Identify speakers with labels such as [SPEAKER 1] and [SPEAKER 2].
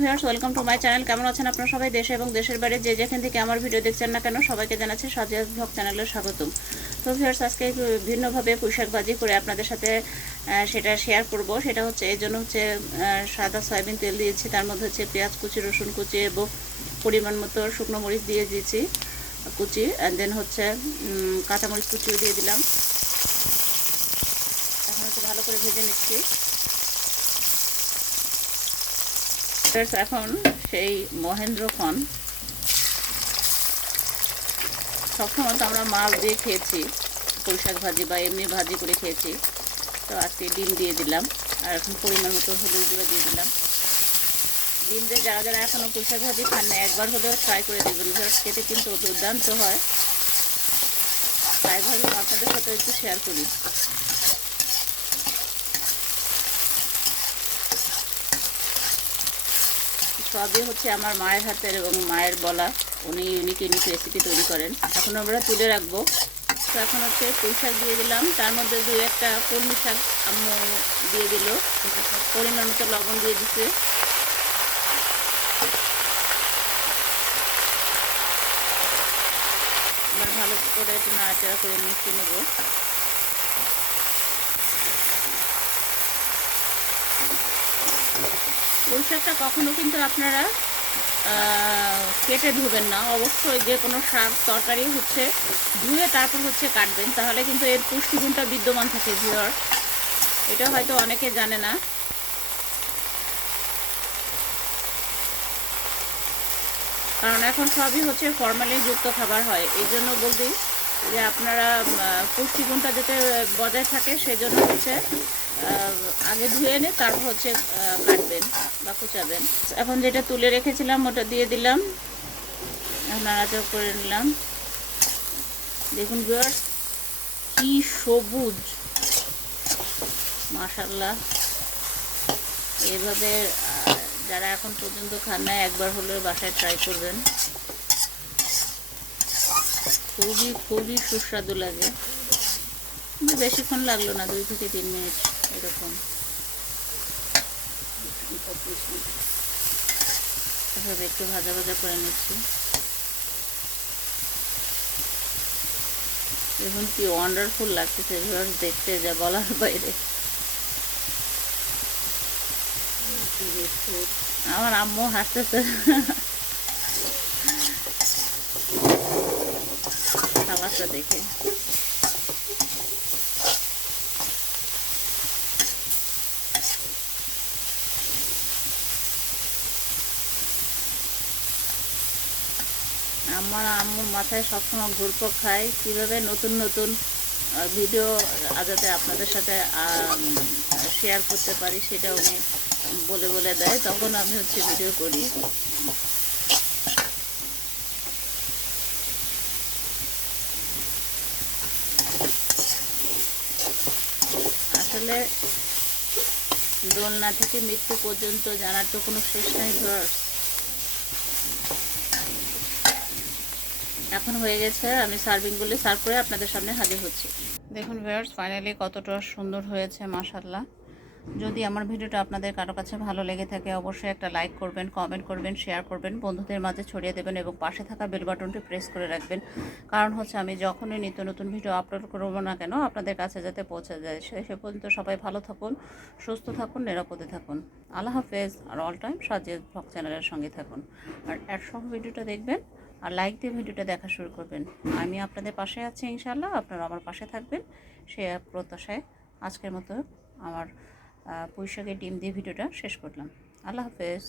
[SPEAKER 1] Viewers, welcome to my channel. কেমন আছেন আপনারা সবাই? দেশে এবং দেশের বাইরে যে যেখান থেকে আমার ভিডিও দেখছেন না কেন, সবাইকে জানাচ্ছি সাজিয়াস ভ্লগ চ্যানেলে স্বাগতম। তো ভিউয়ার্স, আজকে ভিন্নভাবে পোশাক করে আপনাদের সাথে সেটা শেয়ার করব। সেটা হচ্ছে এই জন্য হচ্ছে সাদা সয়াবিন তেল দিয়েছি, তার মধ্যে হচ্ছে পেঁয়াজ কুচি, রসুন কুচি এবং পরিমাণ মতো শুকনো মরিচ দিয়ে দিয়েছি, কুচি। দেন হচ্ছে কাঁচামরিচ কুচিও দিয়ে দিলাম। এখন হচ্ছে ভালো করে ভেজে নিচ্ছি। Friends, এখন সেই মহেন্দ্রক্ষণ। সবসময় তো আমরা মাছ দিয়ে খেয়েছি পুঁইশাক ভাজি বা এমনি ভাজি করে খেয়েছি। তো আজকে ডিম দিয়ে দিলাম আর এখন পরিমাণ মতো হলুদ গুঁড়ো দিয়ে দিলাম। ডিম দিয়ে যারা যারা এখনও পুঁইশাক ভাজি খান না একবার হলেও ট্রাই করে দেবেন জাস্ট খেতে কিন্তু দুর্দান্ত হয়। তাই ভাবলাম আপনাদের সাথে একটু শেয়ার করি। সবই হচ্ছে আমার মায়ের হাতের এবং মায়ের বলা। উনি ইউনিক ইউনিক রেসিপি তৈরি করেন। এখন আমরা তুলে রাখব। তো এখন হচ্ছে পুঁই শাক দিয়ে দিলাম। তার মধ্যে দু একটা কলমি শাক আম্মু দিয়ে দিল। পরিমাণ মতো লবণ দিয়ে দিছে। ভালো করে একটু নাড়াচাড়া করে মিশিয়ে নেব। পুঁই শাকটা কখনো কিন্তু আপনারা কেটে ধুবেন না। অবশ্যই যে কোনো শাক তরকারি হচ্ছে, ধুয়ে তারপর হচ্ছে কাটবেন। তাহলে কিন্তু এর পুষ্টিগুণটা বিদ্যমান থাকে ভিওর এটা হয়তো অনেকে জানে না। কারণ এখন সবই হচ্ছে ফর্মালি যুক্ত খাবার হয়। এই জন্য বলতেই যে আপনারা পুষ্টিগুণটা যাতে বজায় থাকে, সেজন্য হচ্ছে আগে ধুয়ে এনে তারপর হচ্ছে কাটবেন বা কুচাবেন। এখন যেটা তুলে রেখেছিলাম, ওটা দিয়ে দিলাম। নাড়াচাড়া করে নিলাম। দেখুন ভিউয়ার্স কি সবুজ। মাশাল্লাহ এভাবে যারা এখন পর্যন্ত খান না একবার হলেও বাসায় ট্রাই করবেন। খুবই খুবই সুস্বাদু লাগে। বেশিক্ষণ লাগল না, দুই থেকে তিন মিনিট। এরকম। এভাবে একটু ভাজা ভাজা করে নিচ্ছি। দেখুন কি ওয়ান্ডারফুল লাগতেছে ভিউয়ার্স দেখতে যা বলার বাইরে। আমার আম্মু হাসতেছে। খাবারটা দেখে। আমার আম্মুর মাথায় সবসময় ঘুরপক খায়। কীভাবে নতুন নতুন ভিডিও যাতে আপনাদের সাথে শেয়ার করতে পারি সেটা উনি বলে বলে দেয়। তখন আমি হচ্ছে ভিডিও করি। আসলে দোলনা থেকে মৃত্যু পর্যন্ত জানার তো কোনো শেষ নাই এখন হয়ে গেছে, আমি সার্ভিংগুলি সার্ভ করে আপনাদের সামনে হাজির হচ্ছি। দেখুন ভিউয়ার্স ফাইনালি কতটা সুন্দর হয়েছে মাশাল্লাহ যদি আমার ভিডিওটা আপনাদের কারও কাছে ভালো লেগে থাকে, অবশ্যই একটা লাইক করবেন কমেন্ট করবেন শেয়ার করবেন, বন্ধুদের মাঝে ছড়িয়ে দেবেন এবং পাশে থাকা বেল বাটনটি প্রেস করে রাখবেন। কারণ হচ্ছে আমি যখনই নিত্য নতুন ভিডিও আপলোড করব না কেন, আপনাদের কাছে যাতে পৌঁছে যায়। সে সে পর্যন্ত সবাই ভালো থাকুন, সুস্থ থাকুন, নিরাপদে থাকুন। আল্লাহ হাফেজ, আর অল টাইম সাজিদ ব্লগ চ্যানেলের সঙ্গে থাকুন। আর সহ ভিডিওটা দেখবেন আর লাইক দিয়ে ভিডিওটা দেখা শুরু করবেন। আমি আপনাদের পাশে আছি ইনশাল্লাহ আপনারা আমার পাশে থাকবেন। সে প্রত্যাশায় আজকের মতো আমার পুঁইশাকের ডিম দিয়ে ভিডিওটা শেষ করলাম। আল্লাহ হাফেজ।